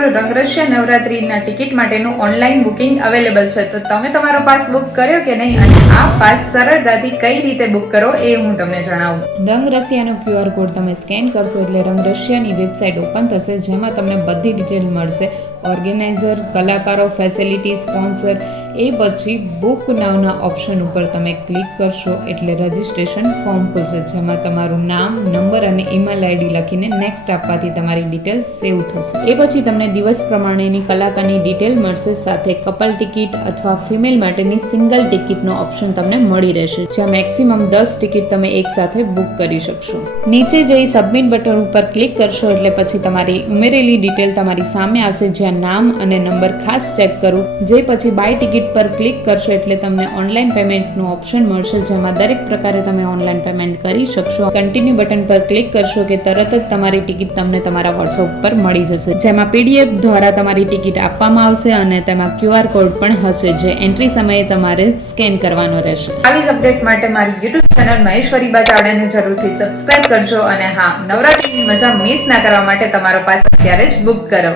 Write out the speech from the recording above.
મિત્રો રંગરસિયા નવરાત્રિના ટિકિટ માટેનું ઓનલાઈન બુકિંગ અવેલેબલ છે. તો તમે તમારો પાસ બુક કર્યો કે નહીં અને આ પાસ સરળતાથી કઈ રીતે બુક કરો એ હું તમને જણાવું. રંગ રશિયાનો ક્યુઆર કોડ તમે સ્કેન કરશો એટલે રંગ રશિયાની વેબસાઇટ ઓપન થશે, જેમાં તમને બધી ડિટેલ મળશે. ઓર્ગેનાઇઝર, કલાકારો, ફેસિલિટી, સ્પોન્સર એ પછી બુક નાવના ઓપ્શન ઉપર તમે ક્લિક કરશો એટલે રજિસ્ટ્રેશન ફોર્મ ખુલશે, જેમાં તમારું નામ નંબર અને ઈમેલ આઈડી લખીને નેક્સ્ટ આપવાથી તમારી ડિટેલ સેવ થશે. એ પછી તમને દિવસ પ્રમાણેની કલાકારની ડિટેલ મળશે, સાથે કપલ ટિકિટ અથવા ફિમેલ માટેની સિંગલ ટિકિટનો ઓપ્શન તમને મળી રહેશે, જ્યાં મેક્સિમમ દસ ટિકિટ તમે એકસાથે બુક કરી શકશો. નીચે જઈ સબમિટ બટન ઉપર ક્લિક કરશો એટલે પછી તમારી ઉમેરેલી ડિટેલ તમારી સામે આવશે, જ્યાં નામ અને નંબર ખાસ ચેક કરું, જે પછી બાય ટિકિટ પર ક્લિક કરશો એટલે તમને ઓનલાઈન પેમેન્ટનું ઓપ્શન મળશે, જેમાં દરેક પ્રકારે તમે ઓનલાઈન પેમેન્ટ કરી શકશો. કન્ટિન્યુ બટન પર ક્લિક કરશો કે તરત જ તમારી ટિકિટ તમને તમારા વોટ્સઅપ પર મળી જશે. જેમાં પીડીએફ દ્વારા તમારી ટિકિટ આપવામાં આવશે અને તેમાં ક્યુઆર કોડ પણ હશે, જે એન્ટ્રી સમયે તમારે સ્કેન કરવાનો રહેશે. આવી જ અપડેટ માટે મારી યુટ્યુબ ચેનલ મહેશ્વરી બા જરૂરથી સબસ્ક્રાઇબ કરજો અને હા, નવરાત્રીની મજા મિસ ના કરવા માટે તમારો પાસ અત્યારે જ બુક કરો.